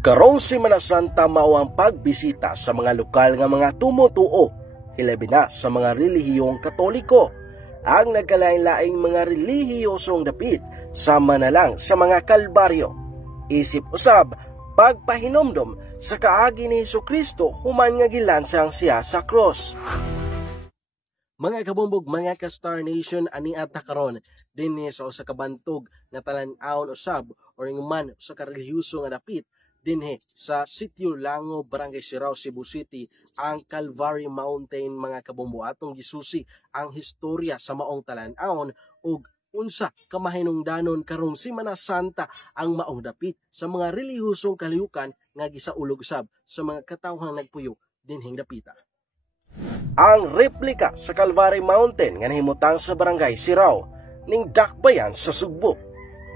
Karong Semana Santa mao ang pagbisita sa mga lokal nga mga tumutuo, hilabi na sa mga relihiyong Katoliko. Ang nagkalain-laing mga relihiyosong dapit sama na lang sa mga kalbaryo. Isip usab pagpahinomdom sa kaagi ni Hesukristo human nga gilansang siya sa cross. Mga kabumbog, mga ka-Star Nation, ani ata karon dinhi sa usa ka bantog nga talan-awon usab or man sa karelihiyoso nga dapit dinhi sa Sitio Lango, Barangay Sirao, Cebu City, ang Calvary Mountain. Mga kabumbo, atong gisusi ang historya sa maong talan-awon ug unsa kamahinungdanon karong Semana Santa ang maong dapit sa mga relihiyosong kalihukan nga gisaulog usab sa mga katawhang nagpuyo dinhing dapita. Ang replika sa Calvary Mountain nga nahimutang sa Barangay Sirao ning dakbayan sa Sugbo,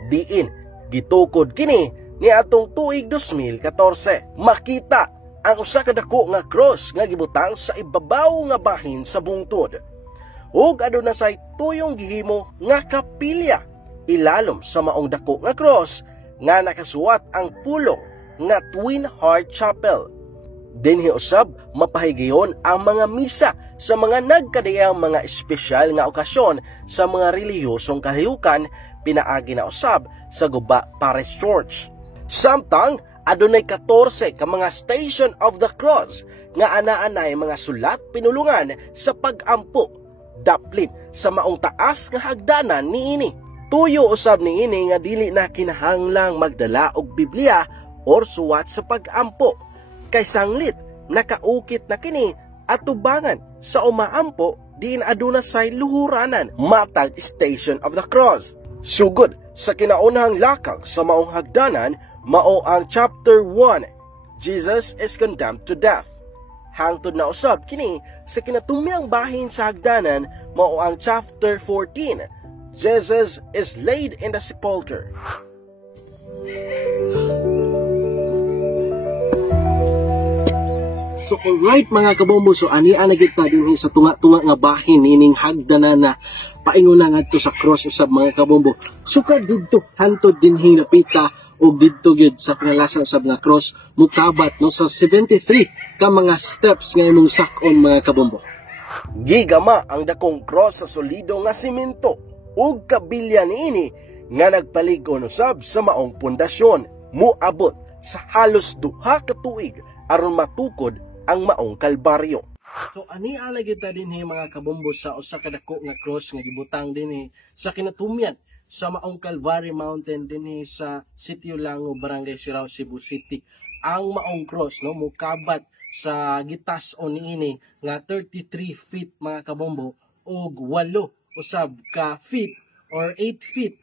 diin gitukod kini ni atong tuig 2014. Makita ang usa ka dako nga cross nga gibutang sa ibabaw nga bahin sa bungtod. Ug aduna say tuyong gihimo nga kapilya ilalom sa maong dako nga cross nga nakasuwat ang pulong nga Twin Heart Chapel. Dinhi usab mapahigayon ang mga misa sa mga nagkadayang mga espesyal nga okasyon sa mga relihiyosong kahayukan, pinaagi na usab sa Guba Parish Church. Samtang adunay 14 ka mga Station of the Cross nga ana-anay mga sulat pinulungan sa pag-ampo daplin sa maong taas nga hagdanan niini. Tuyo usab niini nga dili na kinahanglang magdala og Biblia or suwat sa pag-ampo, kay sanglit nakaukit na kini at tubangan sa umaampo diin aduna say luhuranan matag Station of the Cross. Sugod sa kinaunahang lakang sa maong hagdanan mao ang chapter 1, Jesus is condemned to death. Hangtod na usab kini sa kinatumyang bahin sa hagdanan mao ang chapter 14, Jesus is laid in the sepulchre. So alright mga kabombo, so ani ana kita dinhi sa tunga-tunga nga bahin ining hagdanan na paingon na ngadto sa cross usab mga kabombo. Sukad didto hantod dinhi napita og didto gyud sa pinalasan usab nga cross mukabat no sa 73 ka mga steps nga imong sak-on mga kabombo. Gigama ang dakong cross sa solido nga semento ug kabilya niini nga nagpalig-on usab sa maong pundasyon. Muabot sa halos 2 ka tuig aron matukod ang maong kalbaryo. So ani ala kita dinhi mga kabombo sa usa ka dako nga cross nga gibutang dinhi sa kinatumyan sa maong Calvary Mountain dinhi sa Sitio Lango, Barangay Sirao, Cebu City. Ang maong cross no mukabat sa gitas-on niini nga 33 feet mga kabombo ug 8 usab ka feet or 8 feet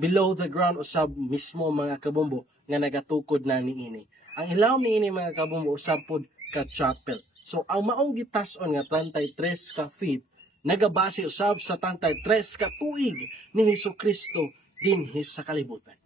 below the ground usab mismo mga kabombo nga nagatukod na niini. Ang ilaw niini mga kabombo usab pod ka chapel. So ang maong gitas-on nga 33 ka feet nagabase usab sa 33 ka tuig ni Hesukristo dinhi sa kalibutan.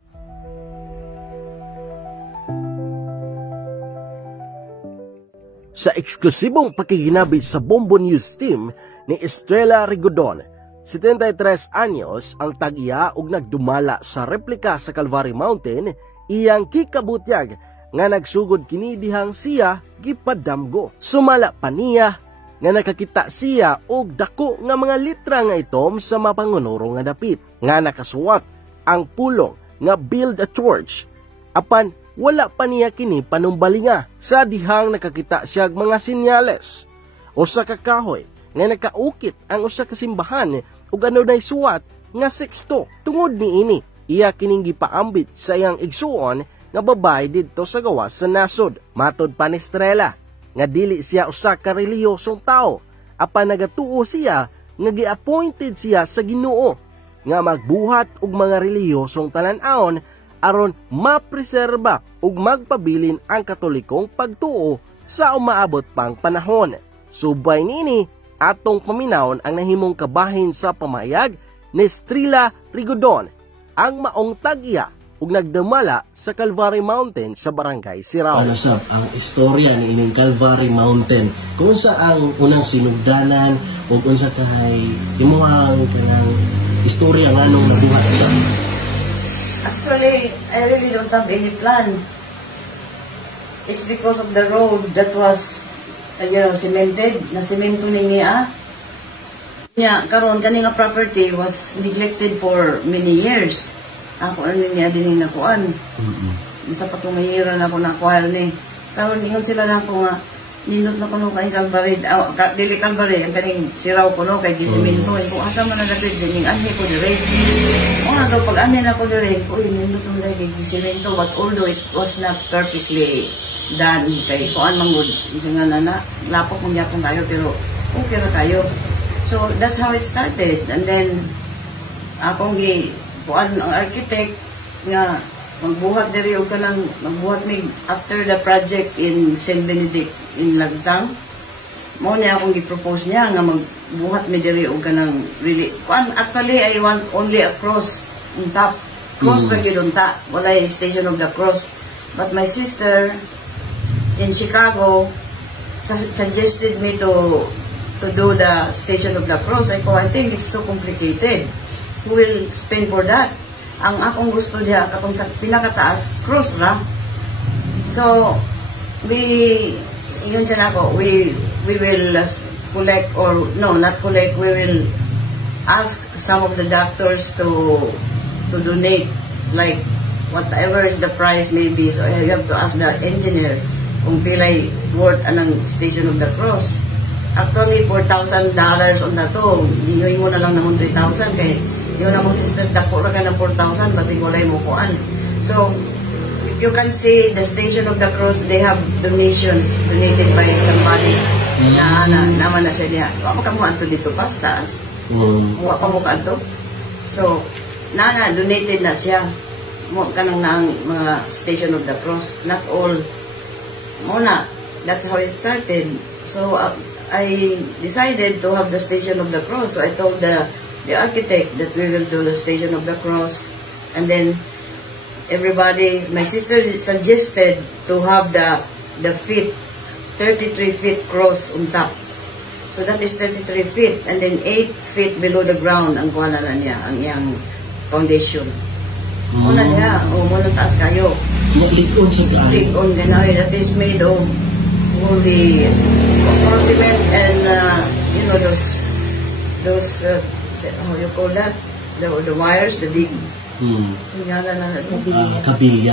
Sa eksklusibong pakikinabi sa Bombo News Team ni Estrella Rigodon, 73 anyos ang tag-iya ug nagdumala sa replika sa Calvary Mountain, iyang kikabutyag nga nagsugod kini dihang siya gipadamgo. Sumala pa niya nga nakakita siya og dako nga mga litra nga itom sa mapangunuro nga dapit nga nakasuwat ang pulong nga build a church. Apan wala pa niya kini panumbalinga sa dihang nakakita siya mga sinyales. Usa ka kahoy nga nakaukit ang usa ka simbahan ug anunay suwat nga 6. Tungod niini iya kining gipaambit sa iyang igsuon nga babay didto sa gawas sa nasod. Matod pa ni Estrella nga dili siya usa ka relihiyosong tao, apan nagatuo siya nga gi-appointed siya sa Ginoo nga magbuhat og mga relihiyosong talan-awon aron mapreserba ug magpabilin ang Katolikong pagtuo sa umaabot pang panahon. Subay nini atong paminawon ang nahimong kabahin sa pamayag ni Estrella Rigodon, ang maong tag-iya ug nagdamala sa Calvary Mountain sa Barangay Sirao. Ano sab ang istorya ni ining Calvary Mountain? Kung sa ang unang sinugdanan ug unsa kay imong kanang istorya nganong nabuhat sa? Actually, I really don't have any plan. it's because of the road that was cemented, na semento niya. Nya karon kani nga property was neglected for many years. Ako niya din nakuan. Sa patungayiran ako na-acquire ni. Karon ingon sila na ako nga ninot na kuno kay Calvary, dili Calvary, ang kaning siraw kuno kay gisemento. Kung asa man na dapit din anhi ko dire. O nga pag anhi na ko dire, ko ninot na kay gisemento, but although it was not perfectly done kay kuan mangud nga na lapok mong yapon tayo pero okay ra tayo. So that's how it started. And then akong kuan ang architect nga magbuhat diri og kanang magbuhat mig after the project in St. Benedict in Lagtang. Mo ni akong gi-propose niya nga magbuhat mi diri og kanang really kuan actually I want only a cross on top. Cross ra gyud unta, wala Station of the Cross. But my sister in Chicago suggested me to do the Station of the Cross. I think it's too complicated. Who will spend for that? Ang akong gusto diha katong sa pinakataas cross ra. So we will collect, or no, not collect, we will ask some of the doctors to donate, like whatever is the price may be. So you have to ask the engineer kung pilay worth anang Station of the Cross. Actually, $4,000 on dato. Giyoy mo na lang naman 3,000 kay yun na mong sister, dako ra ka ng 4,000 basig walay mo kuan. So, you can see the Station of the Cross, they have donations donated by somebody na naman na siya niya. Wala ka mo anto dito pastas. Wala ka mo kanto. So, donated na siya. Mo kanang nang mga Station of the Cross. Not all. Muna, that's how it started. So, I decided to have the Station of the Cross. So, I told the architect that we will do the Station of the Cross. And then, everybody, my sister suggested to have the feet, 33 feet cross on top. So that is 33 feet, and then 8 feet below the ground ang kuha na niya, ang iyang foundation. Muna niya, muna taas kayo. Likon sa daan. Likon, that is made of only cement and, those how you call that? The wires, the big kabilya.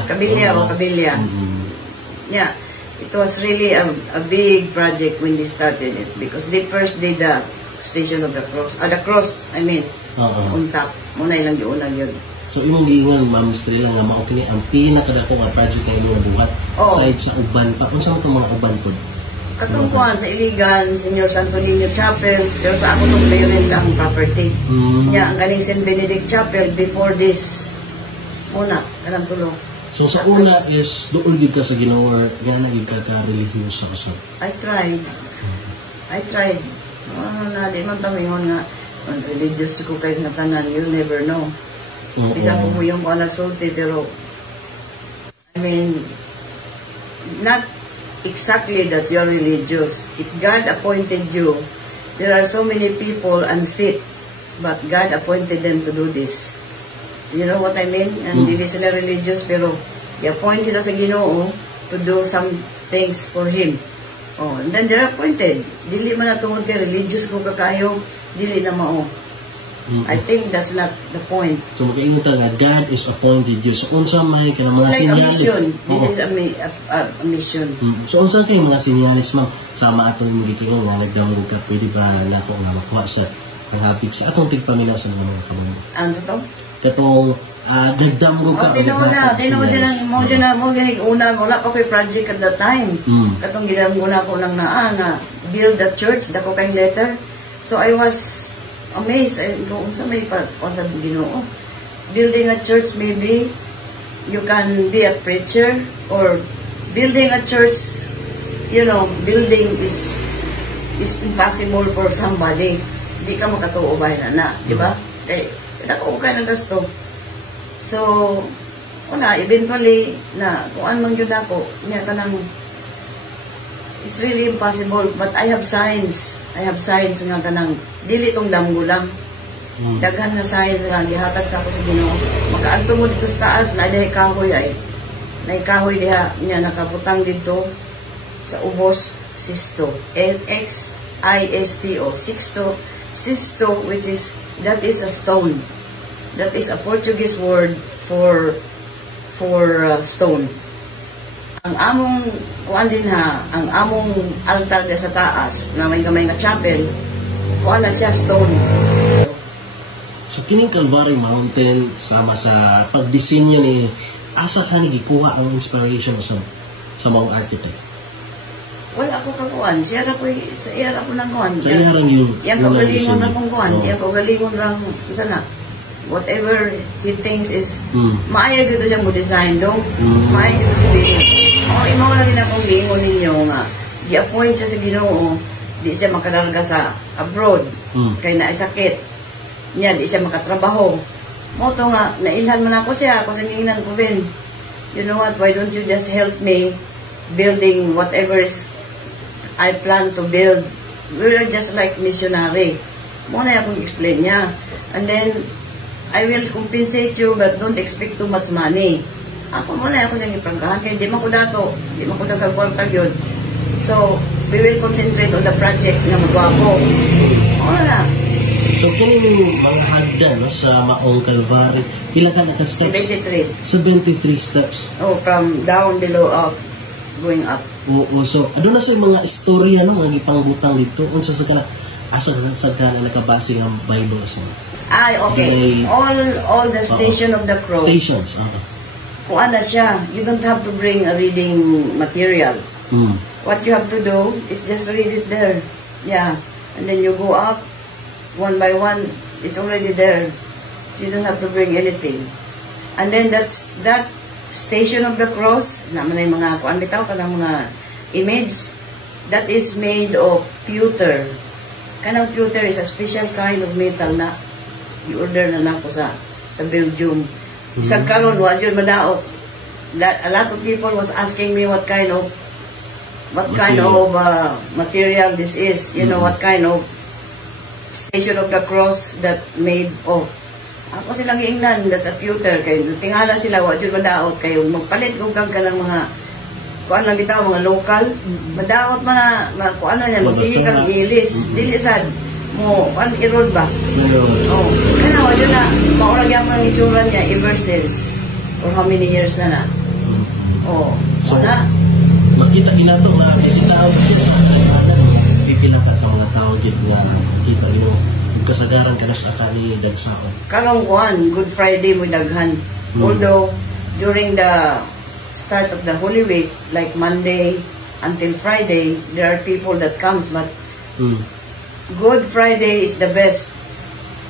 Yeah, it was really a big project when they started it because they first did the Station of the Cross. The cross, I mean, on top. Muna ilang yun yun. So, imong giingon, Ma'am Estrella, nga maokini ang pinakadako nga project na imong buhat side sa uban pa. Kung saan itong mga uban po? Katungkuhan sa Iligan, Senior Santo Niño Chapel, pero sa ako itong parents ang property. Ang galing St. Benedict Chapel before this. Una, kanang tulong. So sa una is, doon gid ka sa Ginoo, nga naging ka-religyoso ka sa? I tried. Di man tamingon nga, religious ko kayo nga tanan, you'll never know. Bisa po mo yung nagsulti, pero, I mean, not exactly that you're religious. If God appointed you, there are so many people unfit, but God appointed them to do this. You know what I mean? And hindi sila religious, pero i-appoint sila sa Ginoo to do some things for Him. And then they're appointed. Dili man na tungod kay religious ko kakayo, dili na mao. I think that's not the point. So mag-iingon ta nga, God is appointed you. So unsa may kanang mga sinyalis? This is a mission. So unsa kay mga sinyalis, ma'am? Sama atong magitingon nga nagdamog ka, pwede ba nako nga makuha sa hapig sa atong tigpaminaw sa mga kamundo? Ano to? Katong nagdamog ka. Tinaw din una, wala pa ko'y project at that time. Katong ginamuna ko lang na build the church, dako kayong letter. So I was amazed. Kung sa may sa Ginoo. Building a church, maybe you can be a preacher, or building a church, building is impossible for somebody. Di ka makatuo ba na, di ba? Kaya ako kaya ng gasto. So, eventually, kung anong yun ako, niya ka nang, it's really impossible, but I have signs nga kanang dili tong damgo lang. Daghan nga signs nga gihatag sa ako sa Ginoo. Makaadto mo dito sa taas na dai kahoy ay naikahoy diha niya nakabutang dito sa ubos Sisto. X-I-S-T-O. Sisto, which is, that is a stone. That is a Portuguese word for stone. Ang among kuan din ha, ang among altar sa taas na may gamay nga chapel, kuan na siya stone. So kining Calvary Mountain sama sa pagdisenyo ni asa ka ni gikuha ang inspiration sa mga architect? Wala ako kakuan. Siya ra po nang kuan. Sa iya rang yung kagalingon ra kong kuan. Yang kagalingon ra sana. Whatever he thinks is maayo gito siya mo design dong. Maayo gito. Imo na din akong giingon ninyo nga gi-appoint siya sa Ginoo, di siya makadarga sa abroad kay naay sakit. Niya di siya makatrabaho. Mo to nga nailhan man ako siya, ako sa ningan ko ben. You know what? Why don't you just help me building whatever is I plan to build? We're just like missionary. Muna akong explain niya. And then, I will compensate you but don't expect too much money. Ako muna ako siyang ipangkahan. Kaya di man ko dato. Di man ko nagkagwartag yun. So, we will concentrate on the project na magwapo. Muna na. So, kining mga hagdan no, sa Maong Calvary, pila ka na steps? 73. 73 steps. Oh, from down, below, up, going up. Oo, so aduna sa mga istorya no nga gipangbutang dito unsa sa kana asa sa kana nakabase ang Bible sa. Ay, okay. All the station of the cross. Stations. Kung ano siya, you don't have to bring a reading material. What you have to do is just read it there. Yeah. And then you go up one by one, it's already there. You don't have to bring anything. And then that Station of the Cross, naman ay mga kuan bitaw ka ng mga image that is made of pewter. Kanang pewter is a special kind of metal na i-order na nako sa Belgium. Isang karon wa jud madaot. A lot of people was asking me what kind of material this is. You know what kind of Station of the Cross that made of. Ako silang giingnan, that's a pewter. Kaya tingala sila, wa dyan madaot. Kaya magpalit kung kag ka ng mga, kuan lang bitaw, mga local. Madaot man na, kuan na yan, magsige kang ilis. Dilisad mo, kuan, i-roll ba? Oh. Kaya wa dyan na, maurag yung mga itsura niya ever since. Or how many years na na. Oh, so na. Makita inato na, bisitaw kasi sa pipilang ka mga tao dyan nga, kita ino. Kasagaran ka na sa akali dagsaon. Karong kuan, Good Friday mo daghan. Although, during the start of the Holy Week, like Monday until Friday, there are people that comes, but Good Friday is the best.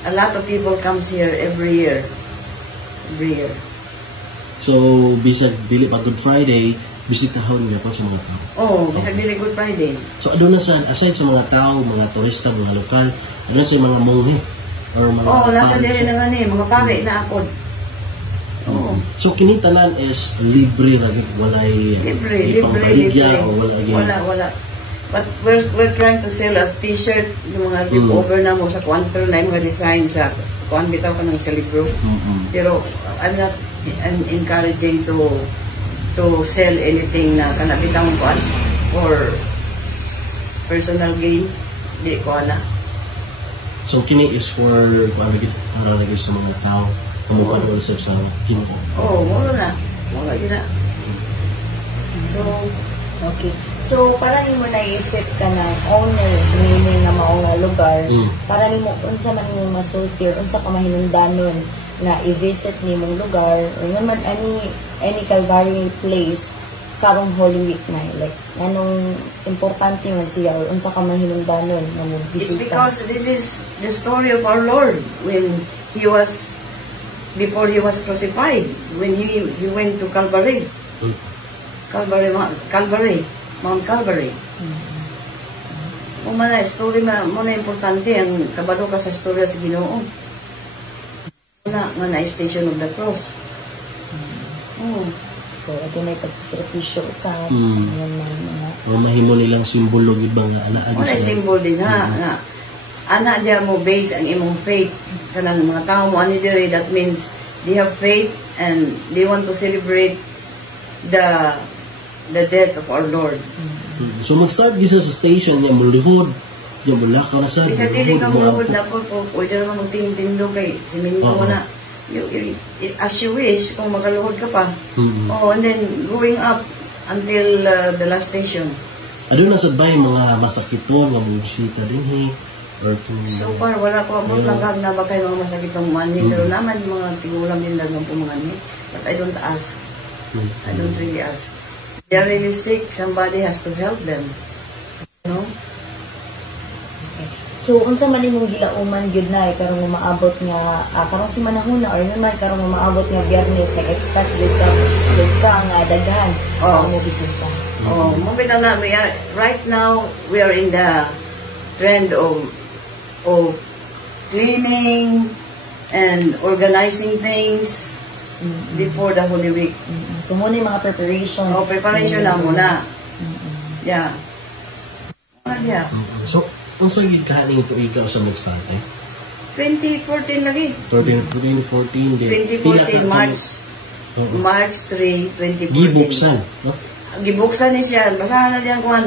A lot of people comes here every year. Every year. So, bisag dili pa Good Friday, bisitahon nga po sa mga tao. Oh, bisag dili Good Friday. So, aduna sa aside sa mga tao, mga turista, mga lokal, ano sa mga monghe or mga nasa dili na gani, mga pari na akod. Oh. So kinitanan is libre ra gid walay libre. Wala. But we're trying to sell a t-shirt yung mga give over na mo sa kuan pero na yung mga design sa kuan bitaw ka ng sa libro. Pero I'm not encouraging to sell anything na kanabitaw mo kuan or personal gain. Di ko na. So kini is for para lagi sa mga tao kumuha ng concept sa Ginoo. Wala gina. So okay. So para nimo naisip ka na owner meaning na mao nga lugar, para nimo unsa man mo masulti or unsa ka mahinungdanon na i-visit nimong lugar or naman any Calvary place karong Holy Week na, like, anong importante man siya or unsa ka man hinungdanon na mo bisita? It's because this is the story of our Lord when before he was crucified, when he went to Calvary. Mount Calvary. Kung man story mo na importante, ang kabalo ka sa story sa Ginoo. Nga na Station of the Cross. So, ito may pagsakripisyo sa mga mahimo nilang simbolo gid ba nga ana wala simbolo din ha. Ana dia mo base ang imong faith kanang mga tao mo ani dire, that means they have faith and they want to celebrate the death of our Lord. So mag-start gisa sa station niya mulihod, niya mulakaw na sa. Isa dili ka mulihod na po, pwede naman magtintindo kay siminto mo na. As you wish, kung magaluhod ka pa. And then going up until the last station. Ano na sa bay mga masakiton nga bisita din or so far wala ko abot lang kag na ba kay mga masakitong money pero naman mga tigulang din lang ng pumangani, but I don't ask. I don't really ask. They are really sick, somebody has to help them, you know. So, unsa man imong gilauman gyud na karong maabot nga karong si manahuna or naman karong maabot nga Biyernes nag-expect gyud ka nga daghan mo bisita. Mabita na right now we are in the trend of cleaning and organizing things before the Holy Week. So, muna yung mga preparation. Preparation na muna. Yeah. So, unsa gid kaning tuiga sa mag-start 2014 lagi. 2014 March 3, 2014. Gibuksan, no? Gibuksan ni siya. Basahan na diyan kuan.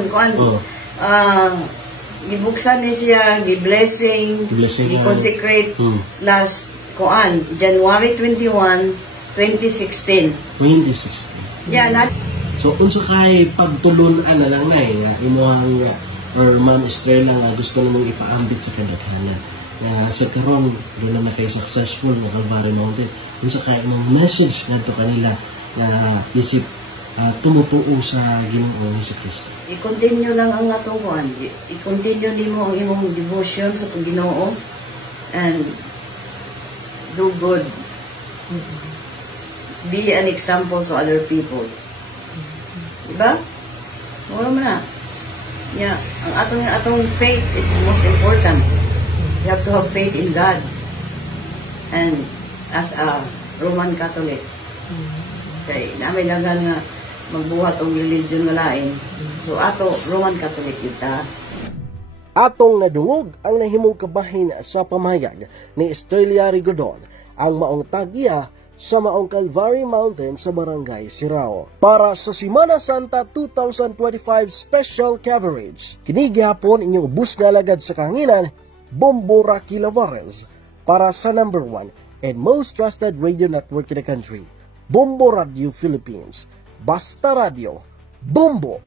Gibuksan ni siya, gi-blessing, gi-consecrate last kuan January 21, 2016. 2016. Yeah, so unsa kay pagtulunan na lang nga imong or Ma'am Estrella nga gusto namang ipaambit sa kadaghanan nga sa karon doon na kay successful nga Calvary Mountain, unsa kay imong message ngadto kanila nga isip tumutuo sa Ginoong Jesucristo? I-continue lang ang atong kuan. I-continue nimo ang imong devotion sa Ginoo and do good. Be an example to other people. Diba? Wala mo na. Yeah, ang atong faith is the most important. You have to have faith in God. And as a Roman Catholic, kay namin lang nga magbuhat og religion nga lain. So ato Roman Catholic kita. Atong nadungog ang nahimong kabahin sa pamayag ni Estrella Rigodon ang maong tagya sa maong Calvary Mountain sa Barangay Sirao. Para sa Semana Santa 2025 special coverage, kini gihapon inyong ubos nga alagad sa kahanginan, Bombo Rocky Lavarez, para sa number 1 and most trusted radio network in the country, Bombo Radio Philippines. Basta Radio, Bombo!